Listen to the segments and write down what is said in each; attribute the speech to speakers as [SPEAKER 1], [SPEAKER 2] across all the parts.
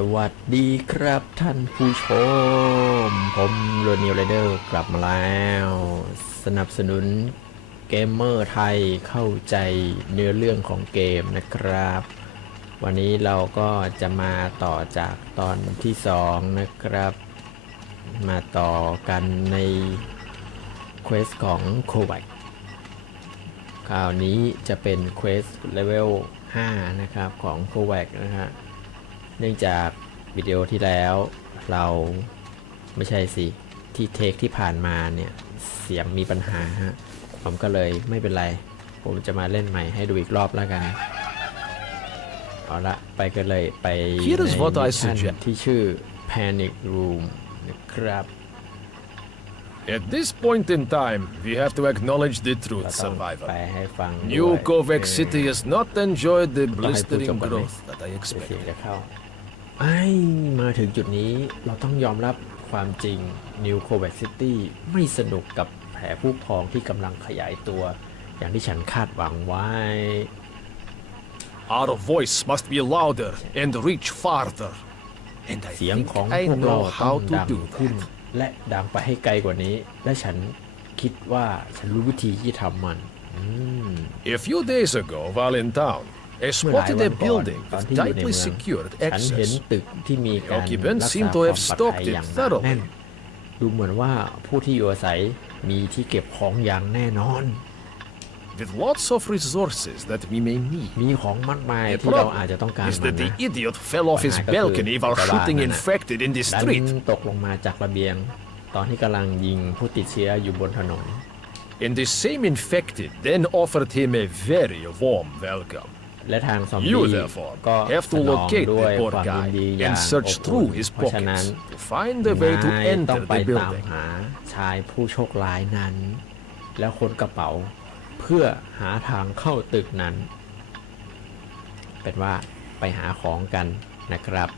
[SPEAKER 1] สวัสดีครับท่านผู้ชม ผมโรนิวไรเดอร์กลับมาแล้ว สนับสนุนเกมเมอร์ไทยเข้าใจเนื้อเรื่องของเกมนะครับ วันนี้เราก็จะมาต่อจากตอนที่2นะครับ มาต่อกันในเควสของโควัคคราวนี้จะเป็นเควสเลเวล5นะครับของโควัคนะฮะ เนื่องจากวิดีโอที่แล้วเราไม่ใช่สิที่เทคที่ผ่านมาเนี่ยเสียงมีปัญหาฮะผมก็เลยไม่เป็นไร ผมจะมาเล่นใหม่ให้ดูอีกรอบแล้วกัน เอาละไปกันเลยไป
[SPEAKER 2] Here is
[SPEAKER 1] ใน
[SPEAKER 2] what I
[SPEAKER 1] มิชชั่น
[SPEAKER 2] suggest.
[SPEAKER 1] ที่ชื่อ Panic Room นะครับ
[SPEAKER 2] At this point in time, we have to acknowledge the
[SPEAKER 1] เรา
[SPEAKER 2] truth,
[SPEAKER 1] ต้อง
[SPEAKER 2] survivor.
[SPEAKER 1] ไปให้ฟังด้วย
[SPEAKER 2] New Kovac
[SPEAKER 1] เออ
[SPEAKER 2] City has not enjoyed the
[SPEAKER 1] ต้องให้ผู้ชม
[SPEAKER 2] blistering
[SPEAKER 1] ก่อนไหม
[SPEAKER 2] growth that I
[SPEAKER 1] เดี๋ยวเสียง
[SPEAKER 2] expected.
[SPEAKER 1] จะเข้าไอ้มาถึงจุดนี้เราต้องยอมรับความจริง New Kovac City ไม่สนุกกับแผลผู้พองที่กำลังขยายตัว อย่างที่ฉันคาดหวังไว้
[SPEAKER 2] Our voice must be louder and reach farther. And I
[SPEAKER 1] เสียง
[SPEAKER 2] think
[SPEAKER 1] ของ
[SPEAKER 2] I
[SPEAKER 1] พวกเรา
[SPEAKER 2] know
[SPEAKER 1] ต้อ
[SPEAKER 2] how
[SPEAKER 1] ง
[SPEAKER 2] to
[SPEAKER 1] ดัง
[SPEAKER 2] do
[SPEAKER 1] ขึ้น
[SPEAKER 2] that.
[SPEAKER 1] และดังไปให้ไกลกว่านี้ และฉันคิดว่าฉันรู้วิธีที่ทำมันอืม
[SPEAKER 2] A few days ago, while in town, I
[SPEAKER 1] เมื่อหลาย
[SPEAKER 2] spotted
[SPEAKER 1] วั
[SPEAKER 2] a
[SPEAKER 1] นก่อน
[SPEAKER 2] building
[SPEAKER 1] ตอน
[SPEAKER 2] with
[SPEAKER 1] ที่อยู่ใน
[SPEAKER 2] tightly
[SPEAKER 1] เมือง
[SPEAKER 2] secured
[SPEAKER 1] ฉันเห็น
[SPEAKER 2] access.
[SPEAKER 1] ตึกที่มีการ
[SPEAKER 2] occupants
[SPEAKER 1] รัก
[SPEAKER 2] seem
[SPEAKER 1] ษา
[SPEAKER 2] to
[SPEAKER 1] ความ
[SPEAKER 2] have
[SPEAKER 1] ปลอดภัย
[SPEAKER 2] stocked it
[SPEAKER 1] อย่างหนาแน่น
[SPEAKER 2] thoroughly.
[SPEAKER 1] ดูเหมือนว่าผู้ที่อยู่อาศัยมีที่เก็บของอย่างแน่นอน
[SPEAKER 2] With lots of resources that we may need.
[SPEAKER 1] มีของมากมาย
[SPEAKER 2] The
[SPEAKER 1] ที่เรา
[SPEAKER 2] problem
[SPEAKER 1] อาจจะต้องการ
[SPEAKER 2] is
[SPEAKER 1] มัน
[SPEAKER 2] that the
[SPEAKER 1] นะ
[SPEAKER 2] idiot fell off his
[SPEAKER 1] ปัญหาก็คือ
[SPEAKER 2] balcony while
[SPEAKER 1] แต่ว่า
[SPEAKER 2] shooting
[SPEAKER 1] นั่นน่ะ
[SPEAKER 2] infected in the
[SPEAKER 1] ดัน
[SPEAKER 2] street.
[SPEAKER 1] ตกลงมาจากระเบียง ตอนที่กำลังยิงผู้ติดเชื้ออยู่บนถนน
[SPEAKER 2] And the same infected then offered him a very warm welcome.
[SPEAKER 1] และทางซอม
[SPEAKER 2] You
[SPEAKER 1] บี้
[SPEAKER 2] therefore
[SPEAKER 1] ก็
[SPEAKER 2] have
[SPEAKER 1] ส
[SPEAKER 2] to
[SPEAKER 1] นอง
[SPEAKER 2] locate
[SPEAKER 1] ด้วย
[SPEAKER 2] the poor
[SPEAKER 1] ความยิน
[SPEAKER 2] guy
[SPEAKER 1] ดีอย่า
[SPEAKER 2] and
[SPEAKER 1] ง
[SPEAKER 2] search
[SPEAKER 1] อบอุ่น
[SPEAKER 2] through his
[SPEAKER 1] เพราะฉะนั้น
[SPEAKER 2] pockets to find a way to
[SPEAKER 1] นายต้อง
[SPEAKER 2] enter
[SPEAKER 1] ไป
[SPEAKER 2] the
[SPEAKER 1] ตาม
[SPEAKER 2] building.
[SPEAKER 1] หาชายผู้โชคร้ายนั้น แล้วค้นกระเป๋าเพื่อหาทางเข้าตึกนั้น เป็นว่าไปหาของกันนะครับ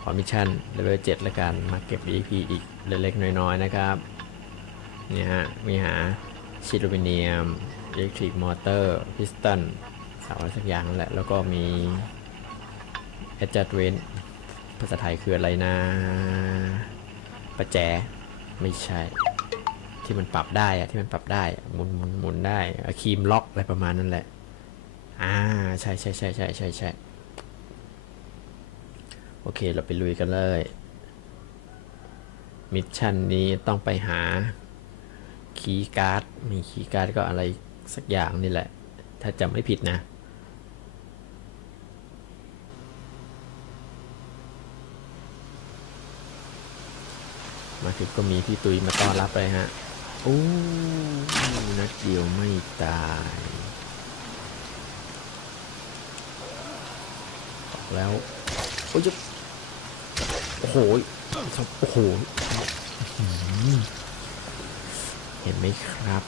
[SPEAKER 1] ขอมิชชั่นเลเวล7แล้วกันมาเก็บ EP อีกเล็กๆน้อยๆนะครับเนี่ยฮะมีหาชิลูมิเนียม อิเล็กทริกมอเตอร์พิสตันสาวอะไรสักอย่างนั่นแหละ แล้วก็มี adjustment ภาษาไทยคืออะไรนะประแจไม่ใช่ ที่มันปรับได้อะที่มันปรับได้หมุนหมุนหมุนได้ครีมล็อกอะไรประมาณนั้นแหละอ่าใช่ใช่ใช่ใช่ใช่ใช่โอเคเราไปลุยกันเลยมิชชั่นนี้ต้องไปหาคีย์การ์ด มีคีย์การ์ดก็อะไร สักอย่างนี่แหละ ถ้าจำไม่ผิดนะ มาถึงก็มีพี่ตุยมาต้อนรับเลยฮะโอ้นัดเดียวไม่ตายแล้วโอ้ยโอ้โหโอ้โหเห็นไหมครับ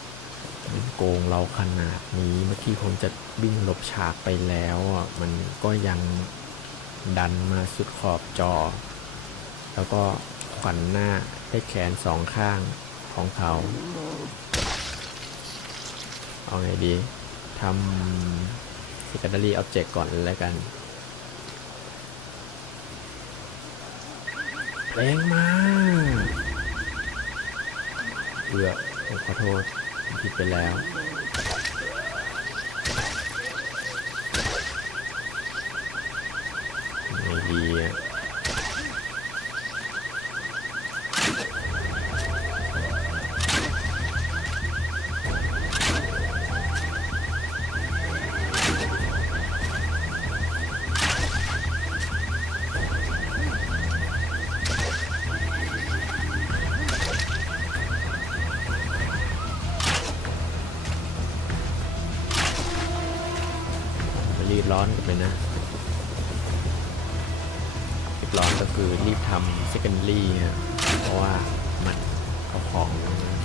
[SPEAKER 1] โกงเราขนาดนี้ เมื่อกี้ผมจะวิ่งหลบฉากไปแล้วอะมันก็ยังดันมาสุดขอบจอ แล้วก็ขวัญหน้าได้แขนสองข้างของเขา เอาไงดีทำ secondary object ก่อนเลยแล้วกันแรงมากเอือขอโทษ ผิดไปแล้ว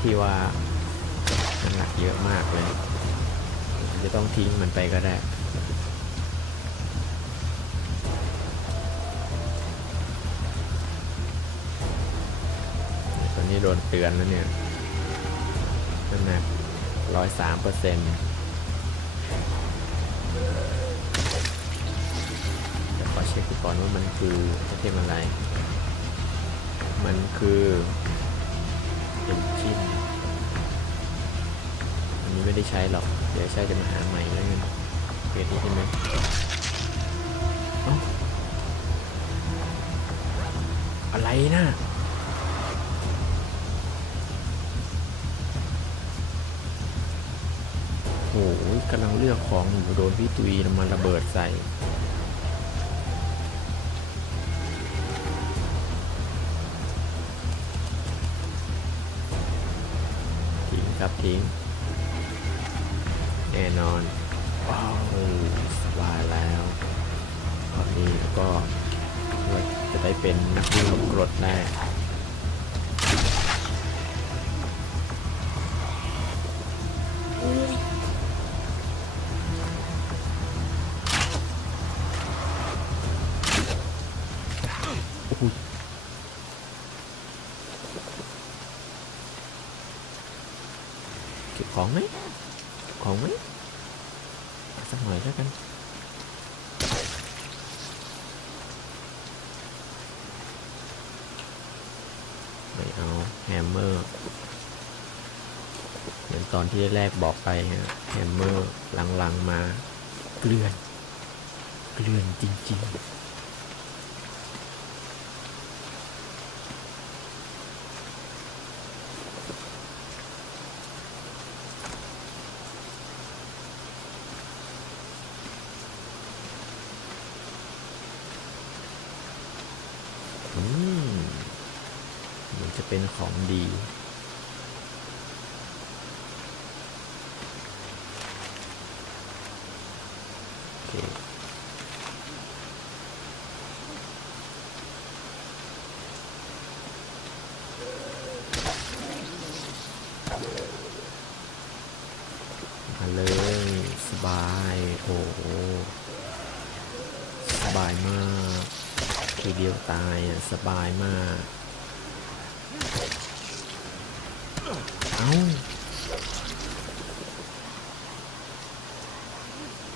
[SPEAKER 1] ที่ว่าน้ำหนักเยอะมากเลย จะต้องทิ้งมันไปก็ได้ตอนนี้โดนเตือนแล้วเนี่ยน้ำหนักร้อยสามเปอร์เซ็นต์ขอเช็คดูก่อนว่ามันคือโอเทมอะไร มันคือเอนจินอัน ไม่ได้ใช้หรอก เดี๋ยวใช้จะมาหาใหม่แล้วกันเปลี่ยนนี้ใช่ไหมอะไรนะโอ้โหกำลังเลือกของอยู่โดนพี่ตุยมาระเบิดใส่ทิ้งครับทิ้ง ของไหมของไหมสักหน่อยแล้วกันไม่เอาแฮมเมอร์เหมือนตอนที่แรกบอกไปฮะแฮมเมอร์หลังๆมาเกลื่อน เกลื่อนจริง ๆ อืมเหมือนจะเป็น ของดีโอเคมาเลยสบายโอ้สบายมาก ทีเดียวตายอะสบายมาก เอา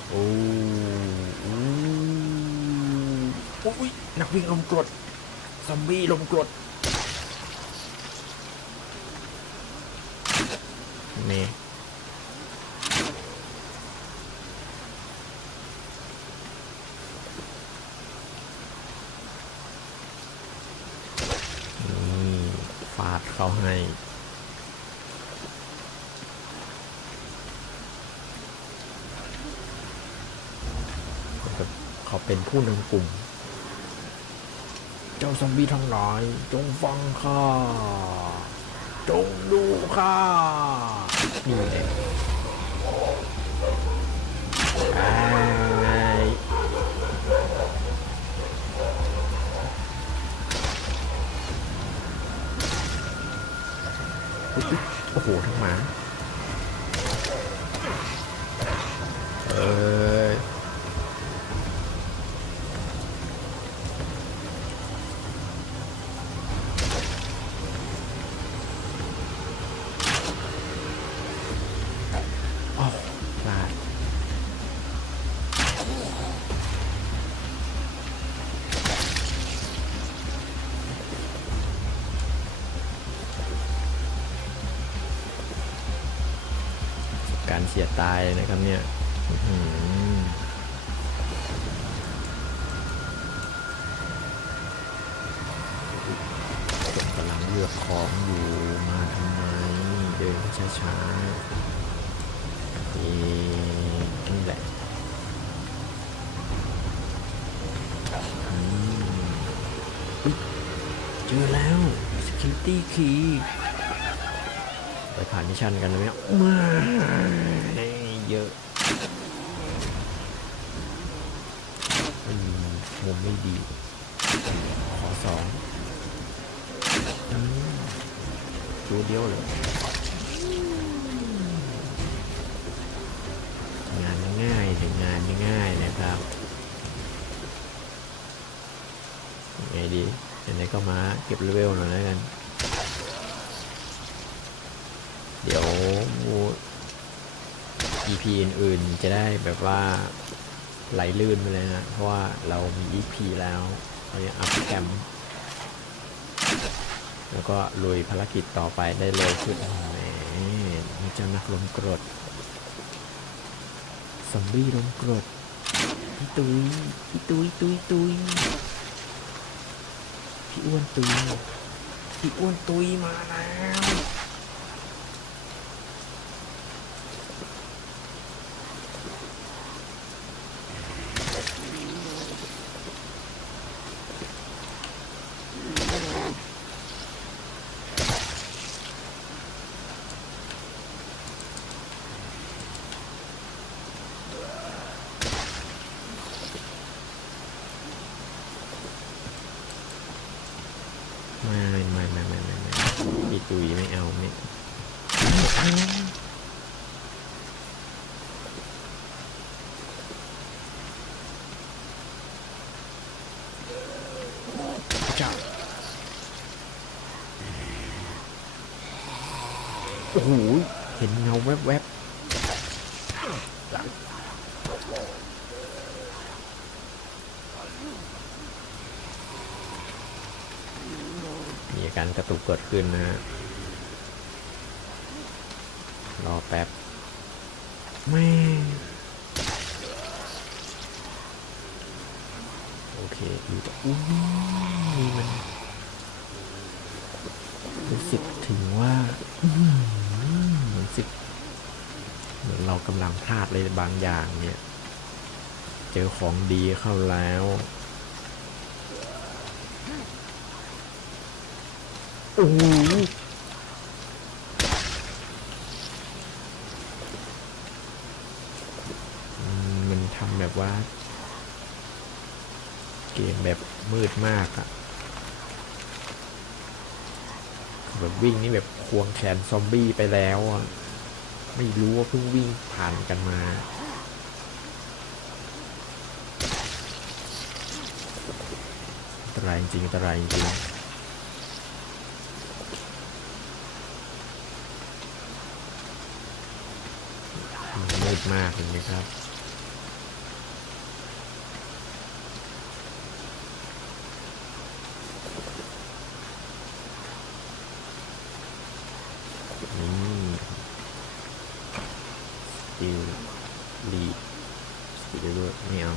[SPEAKER 1] โอ้โอ้ยนักวิ่งลมกรดซอมบี้ลมกรดเน่นี่ฟาดเขาให้ เขาเป็นผู้นำกลุ่ม เจ้าซอมบี้ทั้งหลาย จงฟังข้า จงดูข้า นี่แหละไอ้อุ๊ยอุ๊ยโอ้โห ทั้งหมา เอ้ยอ้ การเสียตายเลยนะครับเนี่ยกำลังเลือกของอยู่มาทำไมเดินช้าๆนี่นี่แหละเจอแล้ว security key ไปผ่านมิชชั่นกันเลยไหมไม่เยอะอืมมุมไม่ดีขอสองอืมตัวเดียวเลยงานง่ายถึงงานง่ายๆนะครับยังไงดีไหนๆก็มาเก็บเลเวลหน่อยแล้วกัน เดี๋ยว EP อื่นๆ จะได้แบบว่าไหลลื่นไปเลยนะเพราะว่าเรามี EP แล้วเราจะอัพแกรมแล้วก็ลุยภารกิจต่อไปได้เลยขึ้นโอ้โหแหมมีเจ้านักลมกรดซอมบี้ลมกรดพี่ตุยพี่ตุยตุยตุยพี่อ้วนตุยพี่อ้วนตุยมาแล้ว ไม่ไม่ไม่ไม่ไม่ไม่ไม่พี่ตุยไม่เอาไม่จ้าโอ้โหเห็นเงาแวบๆมีอาการกระตุกเกิดขึ้นนะฮะรอแป๊บแม่โอเคอยู่ต่ออุ้ยนี่มันรู้สึกถึงว่าอื้อหือเหมือนสิ เรากำลังพลาดอะไรบางอย่างเนี่ย เจอของดีเข้าแล้ว โอ้มันทำแบบว่า เกมแบบมืดมากอะแบบวิ่งนี่แบบควงแขนซอมบี้ไปแล้วอะ ไม่รู้ว่าเพิ่งวิ่งผ่านกันมา อันตรายจริงอันตรายจริงมืดมากเลยนะครับ นี่สติลลีสติลด้วยไม่เอา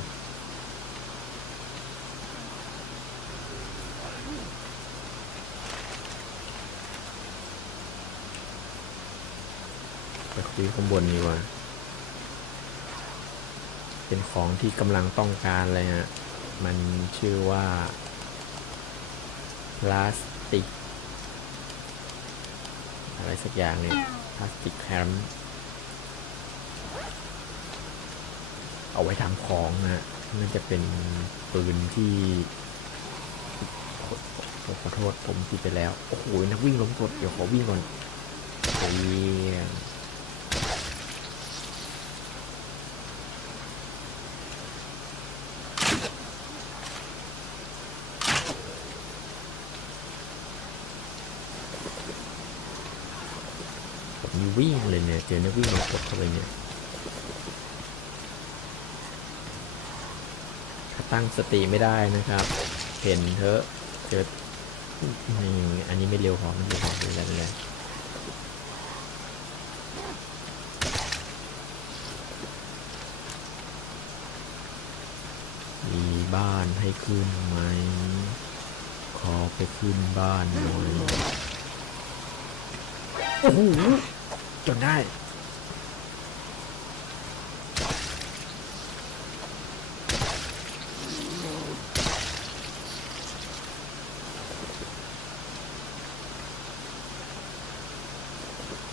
[SPEAKER 1] ไปคุยข้างบนดีกว่า เป็นของที่กำลังต้องการเลยฮะ มันชื่อว่าพลาสติก อะไรสักอย่างเนี่ยพลาสติกแฮมเอาไว้ทำของนะฮะน่าจะเป็นปืนที่ขอขอโทษผมผิดไปแล้ว โอ้โห นักวิ่งล้มกดเดี๋ยวขอวิ่งก่อนเยี่ยม ผมมี วิ่งเลยเนี่ย เจอนักวิ่งมากดเข้าไปเนี่ย ถ้าตั้งสติไม่ได้นะครับ เห็นเถอะเจอนี่อันนี้ไม่เร็วพอไม่เร็วพอเป็นไรเป็นไรมีบ้านให้ขึ้นไหม ขอไปขึ้นบ้านหน่อย โอ้โห จนได้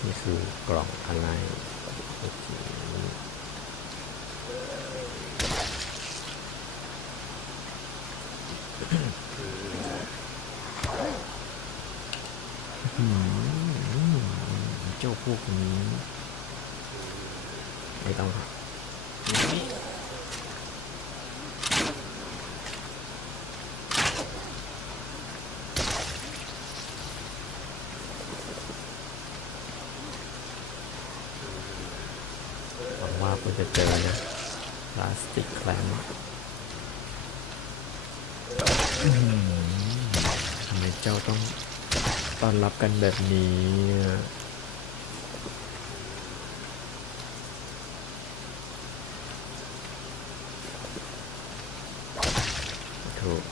[SPEAKER 1] นี่คือกล่องอะไรโอเคอืมเจ้าพ วกนี้ ไม่ต้องครับหวังว่าคุณจะเจอนะพลาสติกแคลมทำไมเจ้าต้องต้อนรับกันแบบนี้อะถูก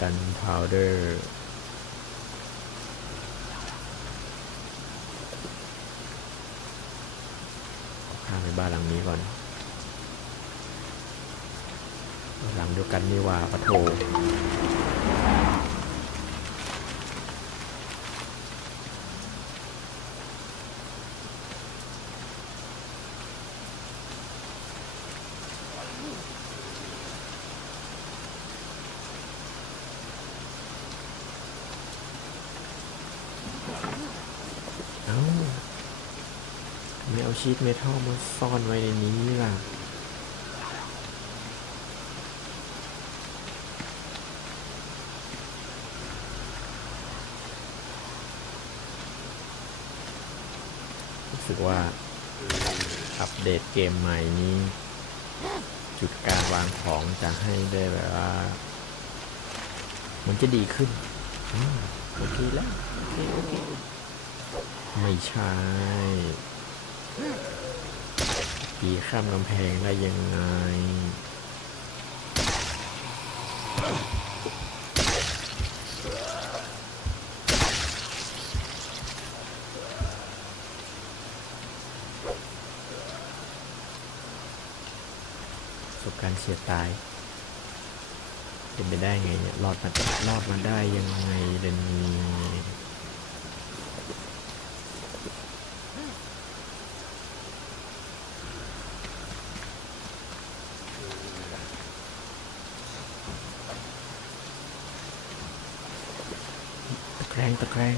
[SPEAKER 1] กันพาวเดอร์ข้ามไปบ้านหลังนี้ก่อนหลังเดียวกันนี่ว่าปะโถเอ้าทำไม่เอา ชีตเมทัลมาซ่อนไว้ในนี้ล่ะรู้สึกว่า อัปเดตเกมใหม่นี้ จุดการวางของจะให้ได้แบบว่า มันจะดีขึ้นอโอเคแล้ว โอเค โอเค ไม่ใช่ ปีข้ามกำแพงได้ยังไงประสบการณ์เฉียดตาย เป็นไปได้ไงเนี่ยรอดมารอดมาได้ยังไงเดนนี้ ตะแกรง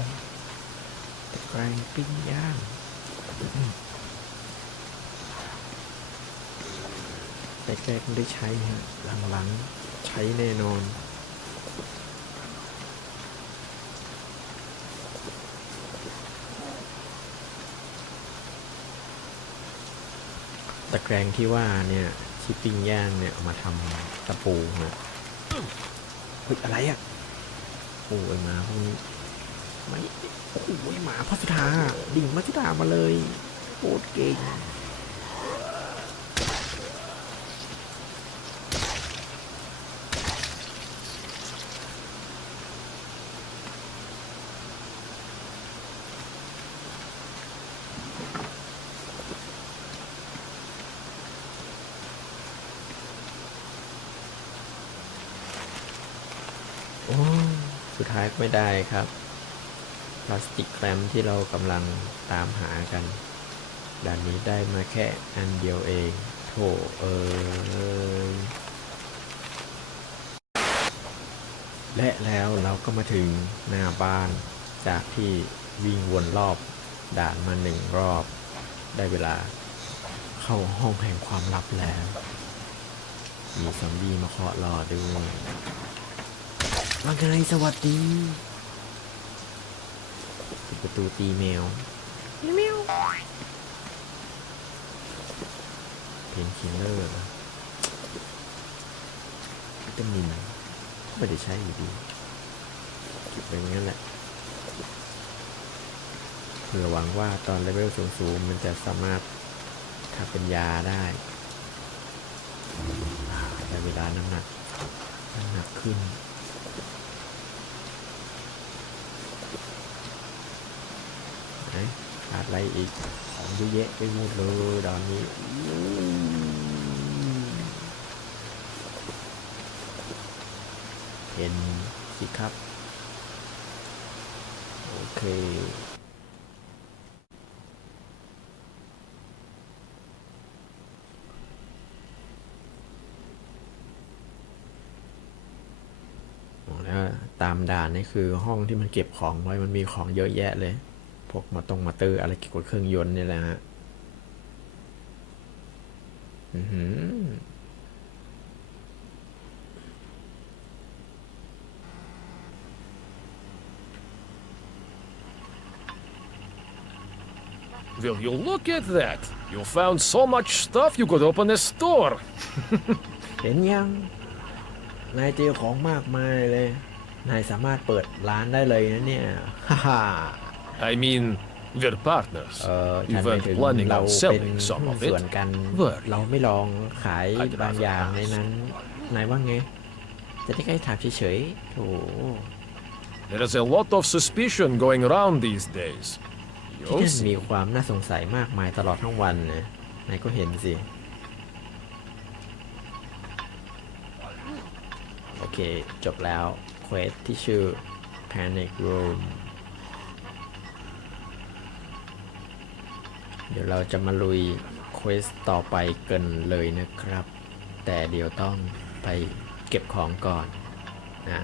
[SPEAKER 1] ตะแกรงตะแกรงปิ้งย่างแต่แกคงได้ใช้ฮะหลังๆ ใช้แน่นอน ตะแกรงที่ว่าเนี่ยที่ปิ้งย่างเนี่ยมาทำตะปูนะเฮ้ยอะไรอะ โอ้ยมาพวกนี้ ไม่โอ้ยหมาพัสธาดิ่งพัสธามาเลยโคตรเก่งสุดท้ายก็ไม่ได้ครับ พลาสติกแคลมที่เรากำลังตามหากัน ด่านนี้ได้มาแค่อันเดียวเองโถเอ้ยและแล้วเราก็มาถึงหน้าบ้าน จากที่วิ่งวนรอบด่านมาหนึ่งรอบ ได้เวลาเข้าห้องแห่งความลับแล้ว มีซอมบี้มาเคาะรอด้วยว่าไงสวัสดี ปิดประตูตีแมวแมวเพนคิลเลอร์วิตามินไม่ได้ใช้อยู่ดีเก็บไปงั้นแหละเผื่อหวังว่าตอนเลเวลสูงๆ มันจะสามารถทำเป็นยาได้แต่เวลาน้ำหนักน้ำหนักขึ้นไหนขาด อะไรอีกของเยอะแยะไปหมดเลยดอนนี้เห็นสิครับ โอเคตามด่านนี่คือห้องที่มันเก็บของไว้มันมีของเยอะแยะเลย พวกมาตรงมาเตอร์อะไรเกี่ยวกับเครื่องยนต์นี่แหละฮะอ
[SPEAKER 2] Will you look at that? You found so much stuff you could open a store.
[SPEAKER 1] เห็นยัง นายเจอของมากมายเลย นายสามารถเปิดร้านได้เลยนะเนี่ย ฮ่า
[SPEAKER 2] I mean, we're partners.
[SPEAKER 1] เออ
[SPEAKER 2] You
[SPEAKER 1] ฉันหมาย
[SPEAKER 2] weren't
[SPEAKER 1] ถึง
[SPEAKER 2] planning
[SPEAKER 1] เรา
[SPEAKER 2] on
[SPEAKER 1] เป็น
[SPEAKER 2] selling some
[SPEAKER 1] หุ้น
[SPEAKER 2] of
[SPEAKER 1] ส่วน
[SPEAKER 2] it.
[SPEAKER 1] กัน
[SPEAKER 2] Were you?
[SPEAKER 1] เราไม่ลองขาย
[SPEAKER 2] I'd
[SPEAKER 1] บางอย่างใน
[SPEAKER 2] rather
[SPEAKER 1] นั้น นายว่าไง จะได้แค่ถามเฉยๆโถ
[SPEAKER 2] There is a lot of suspicion going around these days.
[SPEAKER 1] ที่
[SPEAKER 2] You'll
[SPEAKER 1] นั่น
[SPEAKER 2] see.
[SPEAKER 1] มีความน่าสงสัยมากมายตลอดทั้งวันนะนายก็เห็นสิ โอเค จบแล้วเควสที่ชื่อ Panic Room เดี๋ยวเราจะมาลุยเควสต่อไปกันเลยนะครับ แต่เดี๋ยวต้องไปเก็บของก่อนอ่า